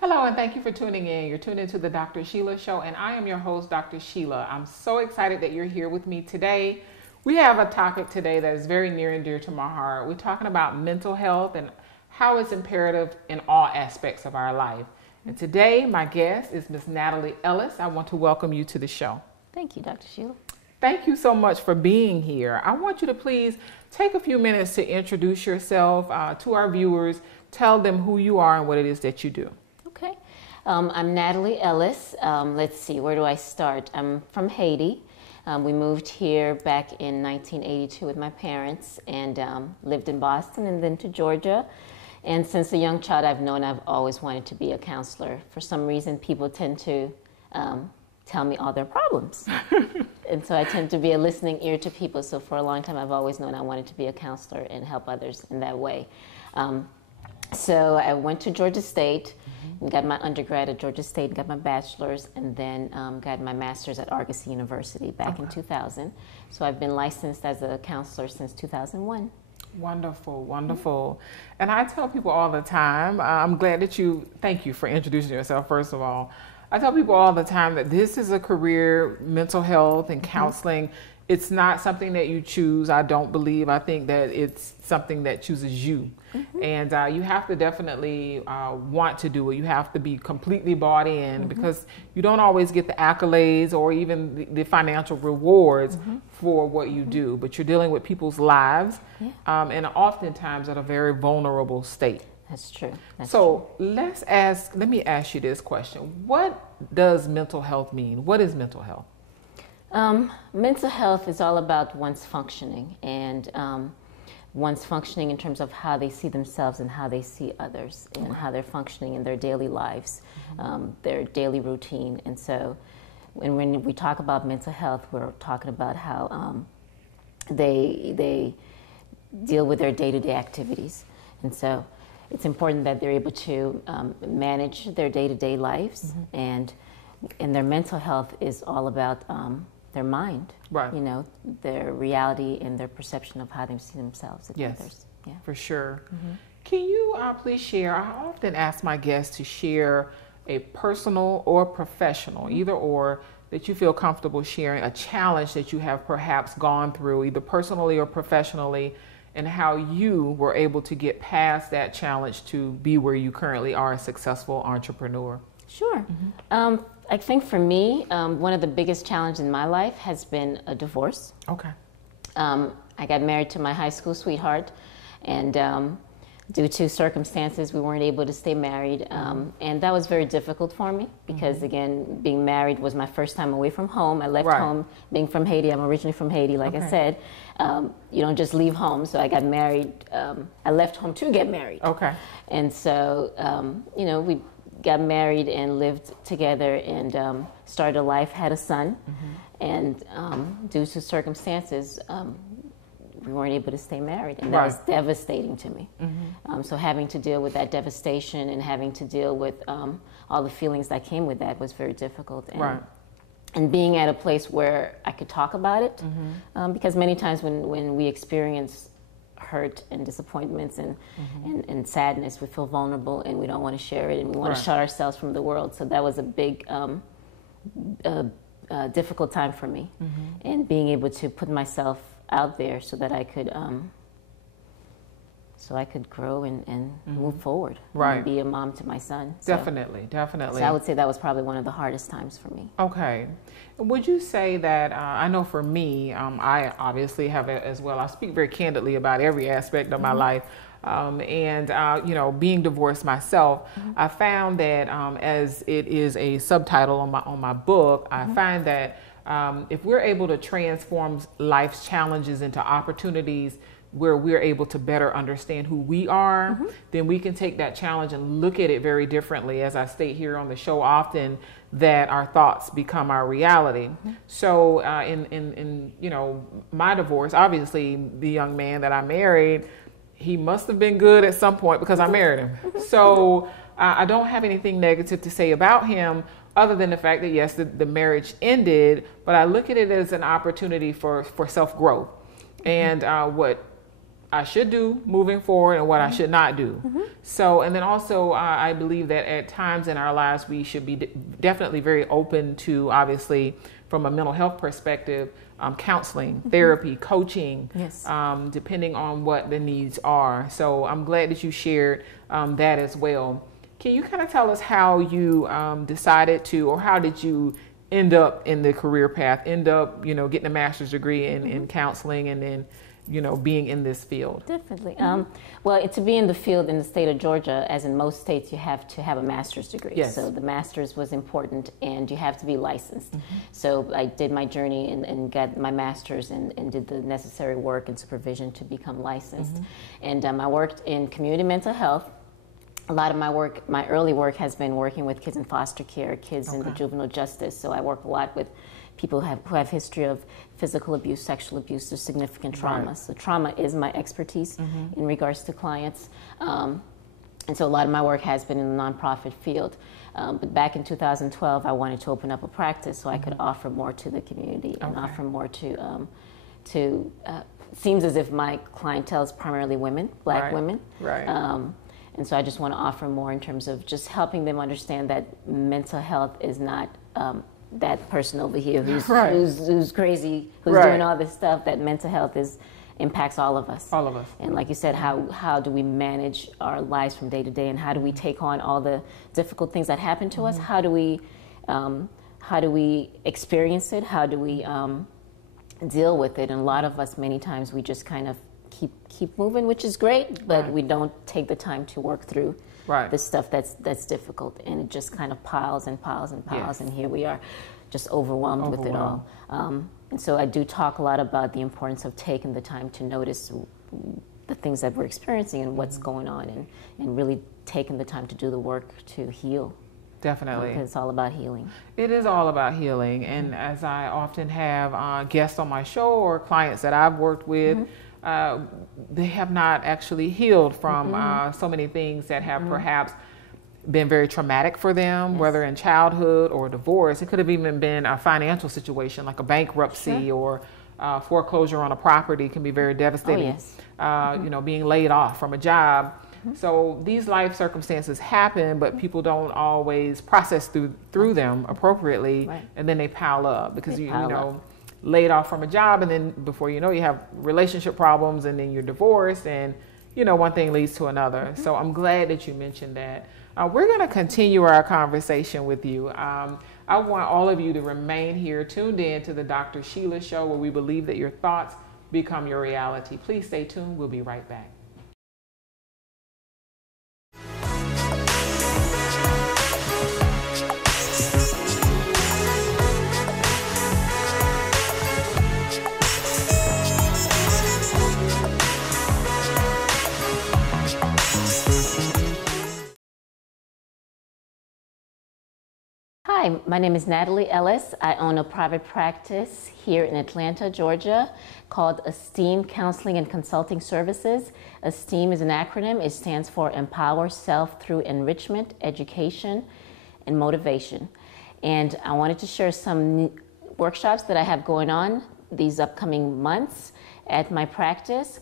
Hello, and thank you for tuning in. You're tuned into the Dr. Sheila Show, and I am your host, Dr. Sheila. I'm so excited that you're here with me today. We have a topic today that is very near and dear to my heart. We're talking about mental health and how it's imperative in all aspects of our life. And today, my guest is Miss Nathalie Ellis. I want to welcome you to the show. Thank you, Dr. Sheila. Thank you so much for being here. I want you to please take a few minutes to introduce yourself to our viewers. Tell them who you are and what it is that you do. Okay. I'm Nathalie Ellis. Let's see, where do I start? I'm from Haiti. We moved here back in 1982 with my parents and lived in Boston and then to Georgia. And since a young child, I've always wanted to be a counselor. For some reason, people tend to tell me all their problems. And so I tend to be a listening ear to people. So for a long time, I've always known I wanted to be a counselor and help others in that way. So I went to Georgia State and got my undergrad at Georgia State, got my bachelor's, and then got my master's at Argosy University back in 2000. So I've been licensed as a counselor since 2001. Wonderful, wonderful. And I tell people all the time, I'm glad that thank you for introducing yourself, first of all. I tell people all the time that this is a career, mental health and counseling. It's not something that you choose, I don't believe. I think that it's something that chooses you. And you have to definitely want to do it. You have to be completely bought in because you don't always get the accolades or even the financial rewards for what you do. But you're dealing with people's lives and oftentimes at a very vulnerable state. That's true. Let me ask you this question. What does mental health mean? What is mental health? Mental health is all about one's functioning and one's functioning in terms of how they see themselves and how they see others and how they're functioning in their daily lives, their daily routine. And so when we talk about mental health, we're talking about how they deal with their day-to-day activities. And so it's important that they're able to manage their day-to-day lives and their mental health is all about their mind, right? You know, their reality and their perception of how they see themselves and others. Yeah, for sure. Can you please share? I often ask my guests to share a personal or professional, either or, that you feel comfortable sharing, a challenge that you have perhaps gone through, either personally or professionally, and how you were able to get past that challenge to be where you currently are, a successful entrepreneur. Sure. I think for me, one of the biggest challenges in my life has been a divorce. Okay. I got married to my high school sweetheart, and due to circumstances, we weren't able to stay married. And that was very difficult for me because, again, being married was my first time away from home. I left home, being from Haiti. I'm originally from Haiti, like I said. You don't just leave home. So I got married. I left home to get married. Okay. And so, you know, we got married and lived together and started a life, had a son. And due to circumstances, we weren't able to stay married. And that was devastating to me. So having to deal with that devastation and having to deal with all the feelings that came with that was very difficult. And being at a place where I could talk about it, because many times when we experience hurt and disappointments and sadness, we feel vulnerable and we don't want to share it and we want to shut ourselves from the world. So that was a big, difficult time for me. And being able to put myself out there so that I could grow and move forward and be a mom to my son. Definitely. So I would say that was probably one of the hardest times for me. Okay. Would you say that, I know for me, I obviously have it as well. I speak very candidly about every aspect of my life. You know, being divorced myself, I found that as it is a subtitle on my book, I find that if we're able to transform life's challenges into opportunities where we're able to better understand who we are, then we can take that challenge and look at it very differently. As I state here on the show often, that our thoughts become our reality. So in you know, my divorce, obviously the young man that I married, he must have been good at some point because I married him. So I don't have anything negative to say about him other than the fact that, yes, the marriage ended, but I look at it as an opportunity for self-growth. And what I should do moving forward and what I should not do. So, and then also I believe that at times in our lives we should be definitely very open to, obviously, from a mental health perspective, counseling, therapy, coaching, Yes. Depending on what the needs are. So I'm glad that you shared that as well. Can you kind of tell us how you decided to, or how did you end up in the career path, end up, getting a master's degree in counseling and then, being in this field? Definitely. Well, to be in the field in the state of Georgia, as in most states, you have to have a master's degree. Yes. So the master's was important, and you have to be licensed. So I did my journey and got my master's and did the necessary work and supervision to become licensed. And I worked in community mental health. A lot of my work, my early work, has been working with kids in foster care, kids in the juvenile justice. So I work a lot with people who have history of physical abuse, sexual abuse, or significant trauma. Right. So trauma is my expertise in regards to clients. And so a lot of my work has been in the nonprofit field. But back in 2012, I wanted to open up a practice so I could offer more to the community and offer more to seems as if my clientele is primarily women, Black women. Right. And so I just want to offer more in terms of just helping them understand that mental health is not that person over here who's crazy, who's doing all this stuff. That mental health impacts all of us. All of us. And like you said, how do we manage our lives from day to day, and how do we take on all the difficult things that happen to us? How do we experience it? How do we deal with it? And a lot of us, many times, we just kind of keep moving, which is great, but we don't take the time to work through the stuff that's difficult, and it just kind of piles and piles and piles, and here we are just overwhelmed with it all. And so I do talk a lot about the importance of taking the time to notice the things that we're experiencing and what's going on, and really taking the time to do the work to heal. Definitely. Because it's all about healing. It is all about healing. And as I often have guests on my show or clients that I've worked with, they have not actually healed from so many things that have perhaps been very traumatic for them, whether in childhood or divorce. It could have even been a financial situation like a bankruptcy or foreclosure on a property can be very devastating. Being laid off from a job. So these life circumstances happen, but people don't always process through them appropriately, and then they pile up because you know laid off from a job, and then before you know, you have relationship problems, and then you're divorced, and one thing leads to another. So I'm glad that you mentioned that. We're going to continue our conversation with you. I want all of you to remain here, tuned in to the Dr. Sheila Show, where we believe that your thoughts become your reality. Please stay tuned. We'll be right back. Hi, my name is Natalie Ellis. I own a private practice here in Atlanta, Georgia, called Esteem Counseling and Consulting Services. Esteem is an acronym. It stands for Empower Self Through Enrichment, Education, and Motivation. And I wanted to share some workshops that I have going on these upcoming months at my practice.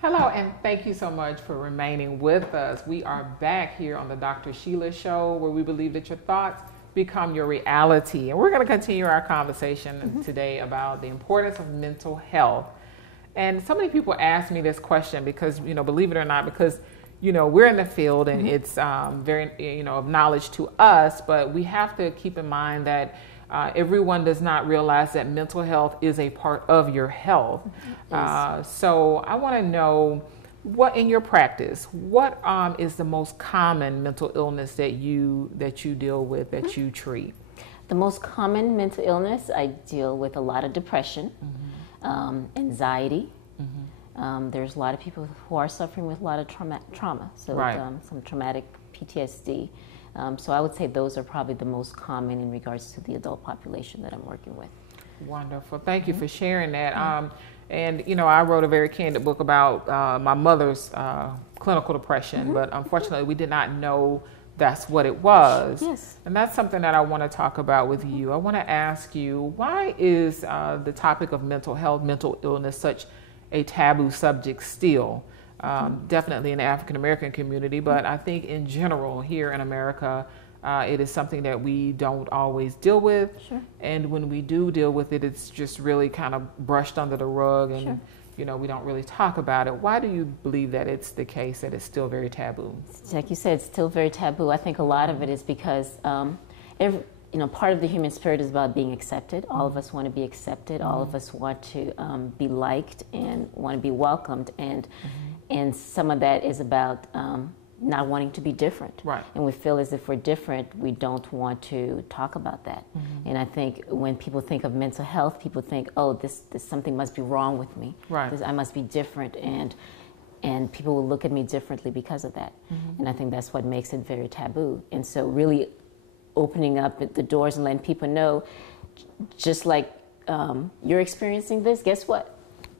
Hello, and thank you so much for remaining with us. We are back here on the Dr. Sheila Show, where we believe that your thoughts become your reality. And we're going to continue our conversation today about the importance of mental health. And so many people ask me this question because, believe it or not, because, we're in the field and it's very, of knowledge to us, but we have to keep in mind that everyone does not realize that mental health is a part of your health. So I want to know, what in your practice, what is the most common mental illness that you deal with, that you treat? The most common mental illness, I deal with a lot of depression, anxiety. There's a lot of people who are suffering with a lot of trauma, so some traumatic PTSD. So I would say those are probably the most common in regards to the adult population that I'm working with. Wonderful. Thank you for sharing that. And, you know, I wrote a very candid book about my mother's clinical depression, but unfortunately we did not know that's what it was. Yes. And that's something that I want to talk about with you. I want to ask you, why is the topic of mental health, mental illness, such a taboo subject still? Definitely in the African American community, but I think in general here in America, it is something that we don't always deal with. Sure. And when we do deal with it, it's just really kind of brushed under the rug, and Sure. you know, we don't really talk about it. Why do you believe that it's the case that it's still very taboo? Like you said, it's still very taboo. I think a lot of it is because part of the human spirit is about being accepted. All of us want to be accepted. All of us want to be liked and want to be welcomed. And some of that is about not wanting to be different. Right. And we feel as if we're different, we don't want to talk about that. And I think when people think of mental health, people think, oh, this something must be wrong with me. Right. I must be different, and people will look at me differently because of that. And I think that's what makes it very taboo. And so really opening up the doors and letting people know, just like you're experiencing this, guess what?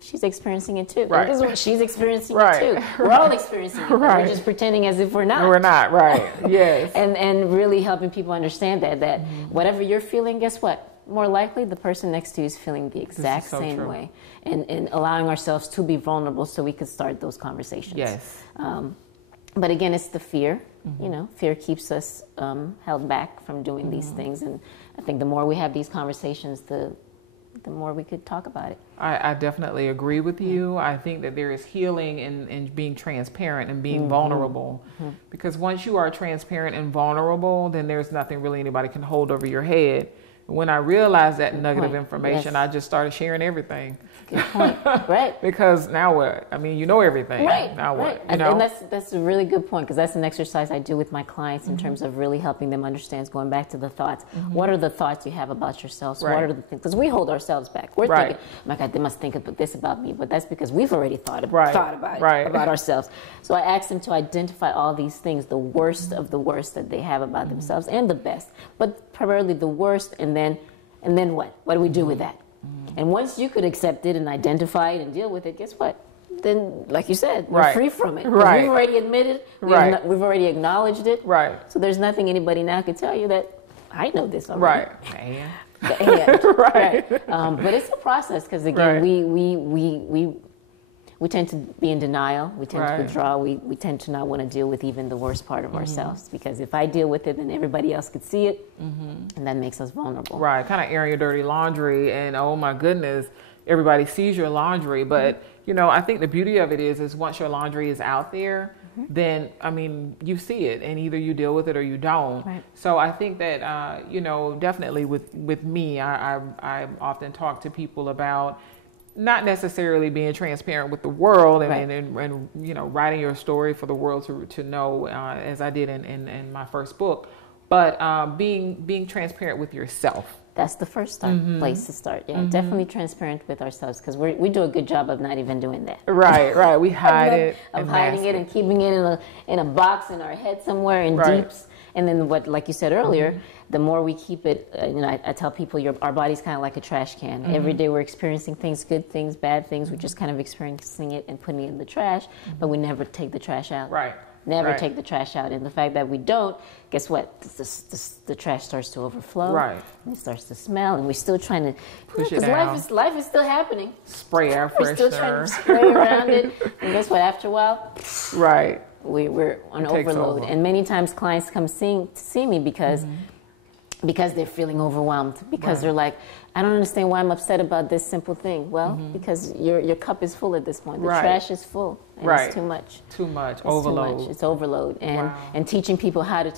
She's experiencing it too. Right. This is what she's experiencing Right. it too. We're all experiencing it. Right. We're just pretending as if we're not. We're not, right. Yes. And really helping people understand that whatever you're feeling, guess what? More likely the person next to you is feeling the exact so same true. way. And allowing ourselves to be vulnerable so we could start those conversations. Yes. But again, it's the fear. You know, fear keeps us held back from doing these things. And I think the more we have these conversations, the more we could talk about it. I definitely agree with you. I think that there is healing in being transparent and being vulnerable. Because once you are transparent and vulnerable, then there's nothing really anybody can hold over your head. When I realized that nugget of information, Yes. I just started sharing everything. Good point. Right. Because now what? I mean, you know everything. Right. Now what? Right. You know? And that's a really good point, because that's an exercise I do with my clients in terms of really helping them understand, going back to the thoughts. What are the thoughts you have about yourselves? Right. What are the things? Because we hold ourselves back. We're Right. thinking, oh my God, they must think of this about me, but that's because we've already thought Right. about it, Right. about ourselves. So I ask them to identify all these things, the worst of the worst that they have about themselves, and the best, but primarily the worst, and then what? What do we do with that? And once you could accept it and identify it and deal with it, guess what? Then, like you said, we're Right. free from it. 'Cause Right. We've already admitted, Right. we've already acknowledged it. Right. So there's nothing anybody now can tell you that I know this already. Right. And Right. But it's a process, because again, Right. we tend to be in denial. We tend Right. to withdraw. We tend to not want to deal with even the worst part of ourselves, because if I deal with it, then everybody else could see it, and that makes us vulnerable. Right, kind of airing your dirty laundry, and oh my goodness, everybody sees your laundry. But you know, I think the beauty of it is once your laundry is out there, then I mean, you see it, and either you deal with it or you don't. Right. So I think that definitely with me, I often talk to people about not necessarily being transparent with the world and, Right. and you know, writing your story for the world to know, as I did in my first book, but being transparent with yourself. That's the first place to start. Yeah, definitely transparent with ourselves, because we do a good job of not even doing that. Right. We hide it. Of and hiding mask it and keeping it in a box in our head somewhere in Right. deeps. And then like you said earlier, the more we keep it, I tell people our body's kind of like a trash can. Every day we're experiencing things, good things, bad things. We're just kind of experiencing it and putting it in the trash, but we never take the trash out. Right. Never Right. take the trash out. And the fact that we don't, guess what? The trash starts to overflow. Right. And it starts to smell, and we're still trying to Push it because down. life is still happening. Spray air We're still trying freshener. to spray around it. And guess what? After a while, Right. we're on It takes overload. over. And many times clients come to see me because they're feeling overwhelmed, because Right. they're like, I don't understand why I'm upset about this simple thing. Well, because your cup is full at this point. The Right. trash is full, and Right. it's too much. Too much. It's Overload. Too much. It's overload, and Wow. and teaching people how to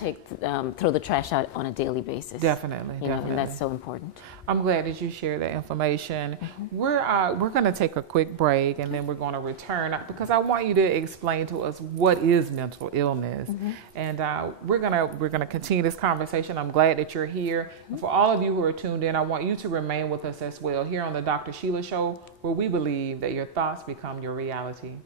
throw the trash out on a daily basis. Definitely. You know, Definitely. and that's so important. I'm glad that you shared that information. We're going to take a quick break, and then we're going to return, because I want you to explain to us what is mental illness, and we're gonna continue this conversation. I'm glad that you're here. And for all of you who are tuned in, I want you to remain with us as well here on the Dr. Sheila Show, where we believe that your thoughts become your reality.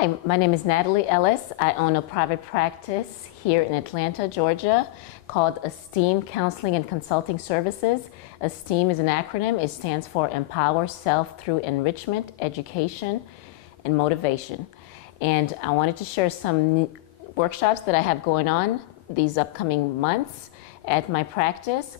Hi, my name is Natalie Ellis. I own a private practice here in Atlanta, Georgia, called Esteem Counseling and Consulting Services. Esteem is an acronym. It stands for Empower Self Through Enrichment, Education, and Motivation. And I wanted to share some workshops that I have going on these upcoming months at my practice.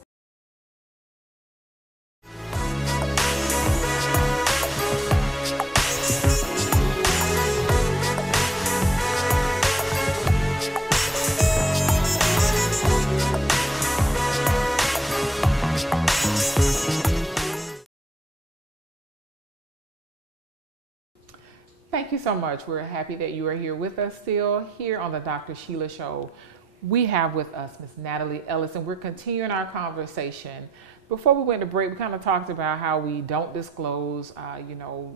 Thank you so much. We're happy that you are here with us still here on the Dr. Sheila Show. We have with us Miss Natalie Ellis, and we're continuing our conversation. Before we went to break, we kind of talked about how we don't disclose,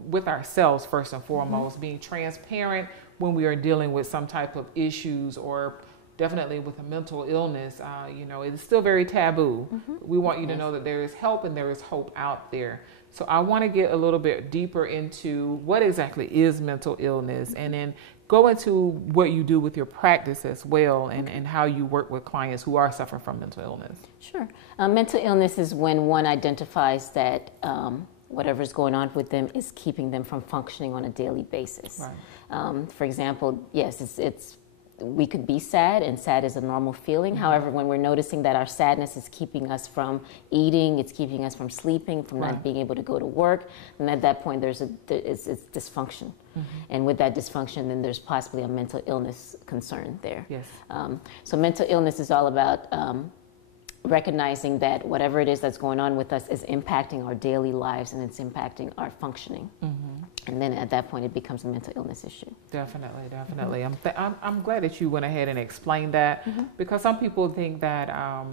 with ourselves first and foremost, being transparent when we are dealing with some type of issues or definitely with a mental illness. It's still very taboo. We want you to know that there is help and there is hope out there. So I want to get a little bit deeper into what exactly is mental illness, and then go into what you do with your practice as well, and how you work with clients who are suffering from mental illness. Sure. Mental illness is when one identifies that whatever's going on with them is keeping them from functioning on a daily basis. Right. For example, yes, we could be sad, and sad is a normal feeling. However, when we're noticing that our sadness is keeping us from eating, it's keeping us from sleeping, from not being able to go to work, then at that point it's dysfunction. And with that dysfunction, then there's possibly a mental illness concern there. Yes. So mental illness is all about recognizing that whatever it is that's going on with us is impacting our daily lives, and it's impacting our functioning. And then at that point, it becomes a mental illness issue. Definitely. I'm glad that you went ahead and explained that, because some people think that,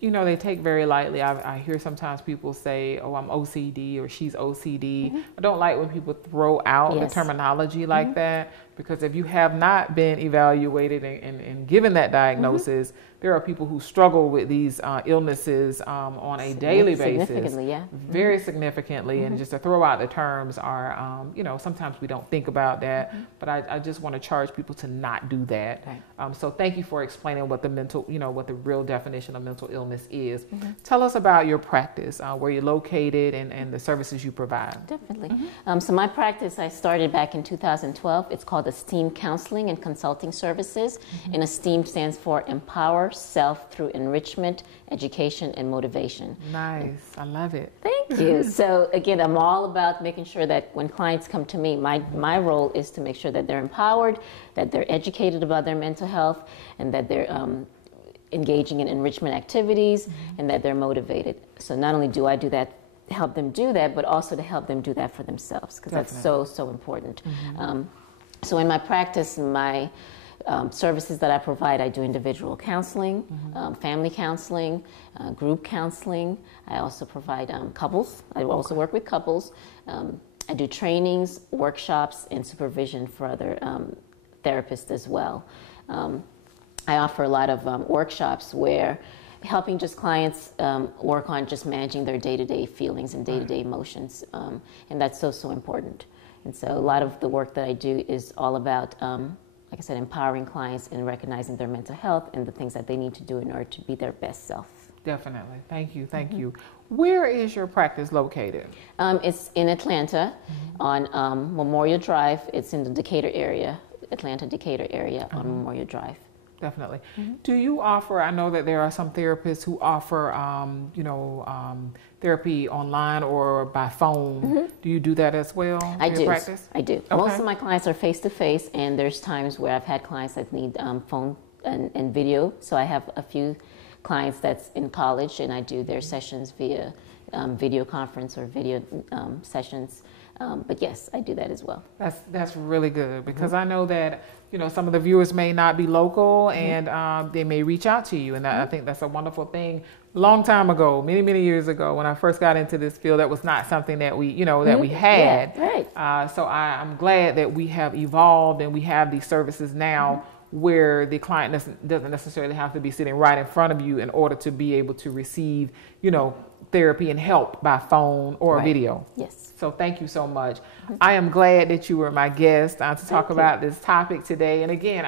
they take very lightly. I hear sometimes people say, oh, I'm OCD, or she's OCD. I don't like when people throw out the terminology like that, because if you have not been evaluated and given that diagnosis, there are people who struggle with these illnesses on a daily basis. Significantly, very significantly. And just to throw out the terms are, sometimes we don't think about that. But I just want to charge people to not do that. Right. So thank you for explaining what what the real definition of mental illness is. Tell us about your practice, where you're located, and the services you provide. Definitely. So my practice, I started back in 2012. It's called Esteem Counseling and Consulting Services. And Esteem stands for Empower Self Through Enrichment, Education, and Motivation. Nice. I love it. Thank you. So again, I'm all about making sure that when clients come to me, my role is to make sure that they're empowered, that they're educated about their mental health, and that they're engaging in enrichment activities, and that they're motivated. So not only do I do that, help them do that, but also to help them do that for themselves, because that's so important. So in my practice, my services that I provide, I do individual counseling, family counseling, group counseling. I also provide couples. I also work with couples. I do trainings, workshops, and supervision for other therapists as well. I offer a lot of workshops where helping just clients work on just managing their day-to-day feelings and day-to-day emotions, and that's so important. And so a lot of the work that I do is all about, like I said, empowering clients and recognizing their mental health and the things that they need to do in order to be their best self. Definitely. Thank you. Where is your practice located? It's in Atlanta on Memorial Drive. It's in the Decatur area, Atlanta-Decatur area on Memorial Drive. Definitely. Do you offer, I know that there are some therapists who offer, therapy online or by phone. Do you do that as well? I do. Practice? I do. Okay. Most of my clients are face-to-face, and there's times where I've had clients that need phone and video. So I have a few clients that's in college, and I do their sessions via video conference or video sessions. But yes, I do that as well. That's really good, because I know that some of the viewers may not be local, and they may reach out to you, and I think that's a wonderful thing. Long time ago, many years ago, when I first got into this field, that was not something that we that we had. Yeah, right. So I'm glad that we have evolved and we have these services now where the client doesn't necessarily have to be sitting right in front of you in order to be able to receive, therapy and help by phone or video. Yes. So thank you so much. I am glad that you were my guest to talk about this topic today. And again,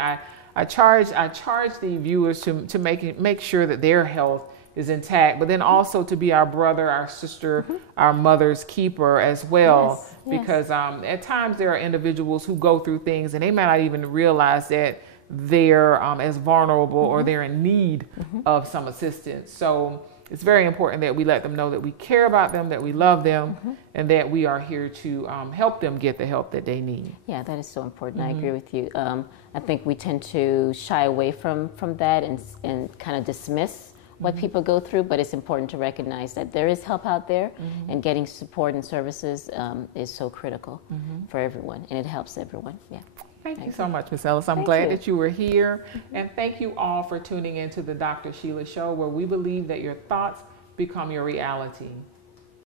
I charge the viewers to make sure that their health is intact, but then also to be our brother, our sister, our mother's keeper as well. Yes. Because at times there are individuals who go through things and they might not even realize that they're as vulnerable or they're in need of some assistance. So it's very important that we let them know that we care about them, that we love them, and that we are here to help them get the help that they need. Yeah, that is so important. I agree with you. I think we tend to shy away from that and kind of dismiss what people go through, but it's important to recognize that there is help out there, and getting support and services is so critical for everyone, and it helps everyone. Yeah. Thank you so much, Ms. Ellis. I'm glad that you were here. And thank you all for tuning into the Dr. Sheila Show, where we believe that your thoughts become your reality.